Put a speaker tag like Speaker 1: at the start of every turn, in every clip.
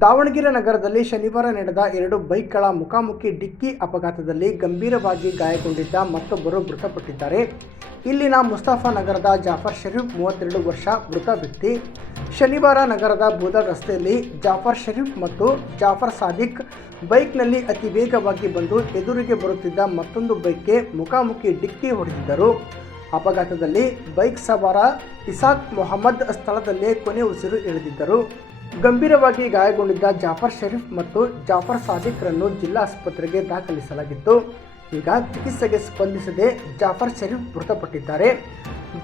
Speaker 1: ದಾವಣಗೆರೆ ನಗರದಲ್ಲಿ ಶನಿವಾರ ನಡೆದ ಎರಡು ಬೈಕ್ಗಳ ಮುಖಾಮುಖಿ ಡಿಕ್ಕಿ ಅಪಘಾತದಲ್ಲಿ ಗಂಭೀರವಾಗಿ ಗಾಯಗೊಂಡಿದ್ದ ಮತ್ತೊಬ್ಬರು ಮೃತಪಟ್ಟಿದ್ದಾರೆ. ಇಲ್ಲಿನ ಮುಸ್ತಫಾ ನಗರದ ಜಾಫರ್ ಶರೀಫ್ ಮೂವತ್ತೆರಡು ವರ್ಷ ಮೃತ ವ್ಯಕ್ತಿ. ಶನಿವಾರ ನಗರದ ಬೂದರ್ ರಸ್ತೆಯಲ್ಲಿ ಜಾಫರ್ ಶರೀಫ್ ಮತ್ತು ಜಾಫರ್ ಸಾದಿಕ್ ಬೈಕ್ನಲ್ಲಿ ಅತಿ ವೇಗವಾಗಿ ಬಂದು ಎದುರಿಗೆ ಬರುತ್ತಿದ್ದ ಮತ್ತೊಂದು ಬೈಕ್ಗೆ ಮುಖಾಮುಖಿ ಡಿಕ್ಕಿ ಹೊಡೆದಿದ್ದರು. ಅಪಘಾತದಲ್ಲಿ ಬೈಕ್ ಸವಾರ ಇಸಾಕ್ ಮೊಹಮ್ಮದ್ ಸ್ಥಳದಲ್ಲೇ ಕೊನೆ ಉಸಿರು ಎಳೆದಿದ್ದರು. ಗಂಭೀರವಾಗಿ ಗಾಯಗೊಂಡಿದ್ದ ಜಾಫರ್ ಶರೀಫ್ ಮತ್ತು ಜಾಫರ್ ಸಾದಿಕ್ರನ್ನು ಜಿಲ್ಲಾ ಆಸ್ಪತ್ರೆಗೆ ದಾಖಲಿಸಲಾಗಿತ್ತು. ಈಗ ಚಿಕಿತ್ಸೆಗೆ ಸ್ಪಂದಿಸದೆ ಜಾಫರ್ ಶರೀಫ್ ಮೃತಪಟ್ಟಿದ್ದಾರೆ.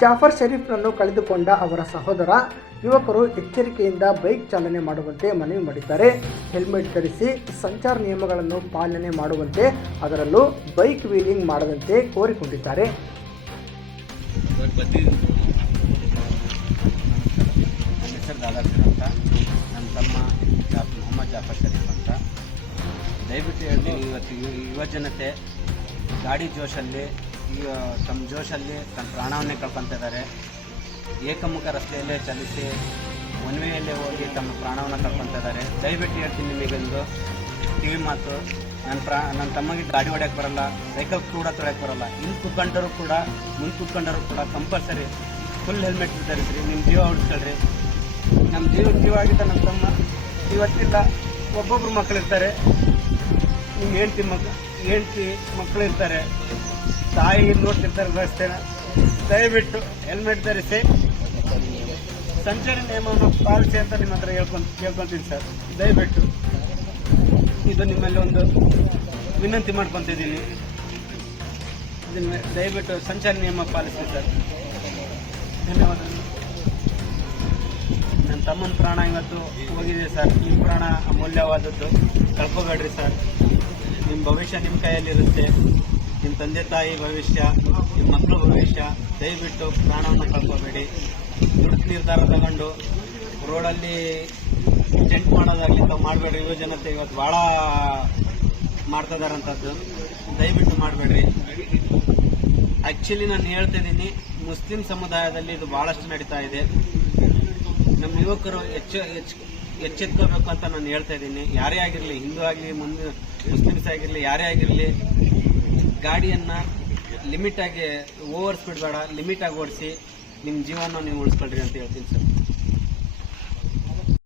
Speaker 1: ಜಾಫರ್ ಶರೀಫ್ನನ್ನು ಕಳೆದುಕೊಂಡ ಅವರ ಸಹೋದರ, ಯುವಕರು ಎಚ್ಚರಿಕೆಯಿಂದ ಬೈಕ್ ಚಾಲನೆ ಮಾಡುವಂತೆ ಮನವಿ ಮಾಡಿದ್ದಾರೆ. ಹೆಲ್ಮೆಟ್ ಧರಿಸಿ ಸಂಚಾರ ನಿಯಮಗಳನ್ನು ಪಾಲನೆ ಮಾಡುವಂತೆ ಅದರಲ್ಲೂ ಬೈಕ್ ವೀಲಿಂಗ್ ಮಾಡದಂತೆ ಕೋರಿಕೊಂಡಿದ್ದಾರೆ.
Speaker 2: ತಮ್ಮ ಡಾಕ್ಟರ್ ಮೊಹಮ್ಮದ್ ಜಾಫರ್ ಶರೀಫ್ ಅಂತ. ದಯವಿಟ್ಟು ಹೇಳ್ತೀನಿ ಇವತ್ತು ಯುವ ಜನತೆ ಗಾಡಿ ಜೋಶಲ್ಲಿ, ಈ ತಮ್ಮ ಜೋಶಲ್ಲಿ ತಮ್ಮ ಪ್ರಾಣವನ್ನೇ ಕಳ್ಕೊತಿದ್ದಾರೆ ಏಕಮುಖ ರಸ್ತೆಯಲ್ಲೇ ಚಲಿಸಿ ಒನ್ವೆಯಲ್ಲೇ ಹೋಗಿ ತಮ್ಮ ಪ್ರಾಣವನ್ನು ಕಳ್ಕೊತಿದ್ದಾರೆ ದಯವಿಟ್ಟು ಹೇಳ್ತೀನಿ ನಿಮಗೊಂದು ಕಿವಿ ಮಾತು. ನನ್ನ ಪ್ರಾ, ನನ್ನ ತಮ್ಮಗೆ ಗಾಡಿ ಹೊಡ್ಯಕ್ಕೆ ಬರಲ್ಲ, ಸೈಕಲ್ ಕೂಡ ತೊಡೆಯಕ್ಕೆ ಬರಲ್ಲ. ಹಿಂದೆ ಕುತ್ಕೊಂಡರು ಕೂಡ, ಮುಂದೆ ಕುತ್ಕೊಂಡರು ಕೂಡ ಕಂಪಲ್ಸರಿ ಫುಲ್ ಹೆಲ್ಮೆಟ್ ಧರಿಸ್ರಿ ನಿಮ್ಮ ಜೀವ ಉಳಿಸ್ಕೊಳ್ರಿ. ನಮ್ಮ ಜೀವ ಜೀವ ಆಗಿದ್ದ ನಮ್ಮ ತಮ್ಮ. ಇವತ್ತಿಲ್ಲ ಒಬ್ಬೊಬ್ರು ಮಕ್ಕಳಿರ್ತಾರೆ ನಿಮ್ಮ ಹೆಂಡ್ತಿ ಮಕ್ ಹೆಂಡ್ತಿ ಮಕ್ಕಳಿರ್ತಾರೆ ತಾಯಿ ನೋಡ್ತಿರ್ತಾರೆ ರಸ್ತೆನ ದಯವಿಟ್ಟು ಹೆಲ್ಮೆಟ್ ಧರಿಸಿ. ಸಂಚಾರಿ ನಿಯಮವನ್ನು ಪಾಲಿಸಿ ಅಂತ ನಿಮ್ಮ ಹತ್ರ ಹೇಳ್ಕೊಂತ ಸರ್. ದಯವಿಟ್ಟು. ಇದು ನಿಮ್ಮಲ್ಲಿ ಒಂದು ವಿನಂತಿ ಮಾಡ್ಕೊತಿದ್ದೀನಿ. ದಯವಿಟ್ಟು ಸಂಚಾರಿ ನಿಯಮ ಪಾಲಿಸಿ ಸರ್. ಧನ್ಯವಾದಗಳು. ನನ್ನ ತಮ್ಮನ ಪ್ರಾಣ ಇವತ್ತು ಹೋಗಿದೆ ಸರ್. ನಿಮ್ಮ ಪ್ರಾಣ ಅಮೂಲ್ಯವಾದದ್ದು. ಕಳ್ಕೊಬೇಡ್ರಿ ಸರ್. ನಿಮ್ಮ ಭವಿಷ್ಯ ನಿಮ್ಮ ಕೈಯಲ್ಲಿರುತ್ತೆ. ನಿಮ್ಮ ತಂದೆ ತಾಯಿ ಭವಿಷ್ಯ ನಿಮ್ಮ ಮಕ್ಕಳ ಭವಿಷ್ಯ, ದಯವಿಟ್ಟು ಪ್ರಾಣವನ್ನು ಕಳ್ಕೊಬೇಡಿ. ದುಡ್ಡು ನಿರ್ಧಾರ ತಗೊಂಡು ರೋಡಲ್ಲಿ ಟೆಂಟ್ ಮಾಡೋದಾಗಲಿ ತಾವು ಮಾಡಬೇಡ್ರಿ. ಯುವ ಜನತೆ ಇವತ್ತು ಭಾಳ ಮಾಡ್ತಾ ಇದಾರಂಥದ್ದು ದಯವಿಟ್ಟು ಮಾಡಬೇಡ್ರಿ. ಆ್ಯಕ್ಚುಲಿ ನಾನು ಹೇಳ್ತಾ ಇದ್ದೀನಿ, ಮುಸ್ಲಿಂ ಸಮುದಾಯದಲ್ಲಿ ಇದು ಭಾಳಷ್ಟು ನಡೀತಾ ಇದೆ. ನಮ್ಮ ಯುವಕರು ಹೆಚ್ಚು ಹೆಚ್ಚು ಎಚ್ಚೆತ್ಕೋಬೇಕು ಅಂತ ನಾನು ಹೇಳ್ತಾ ಇದ್ದೀನಿ. ಯಾರೇ ಆಗಿರಲಿ, ಹಿಂದೂ ಆಗಲಿ, ಮುಂದೆ ಮುಸ್ಲಿಮ್ಸ್ ಆಗಿರಲಿ, ಯಾರೇ ಆಗಿರಲಿ, ಗಾಡಿಯನ್ನು ಲಿಮಿಟಾಗಿ ಓವರ್ ಸ್ಪೀಡ್ ಬೇಡ ಲಿಮಿಟಾಗಿ ಓಡಿಸಿ ನಿಮ್ಮ ಜೀವನ ನೀವು ಉಳಿಸ್ಕೊಳ್ರಿ ಅಂತ ಹೇಳ್ತೀನಿ ಸರ್.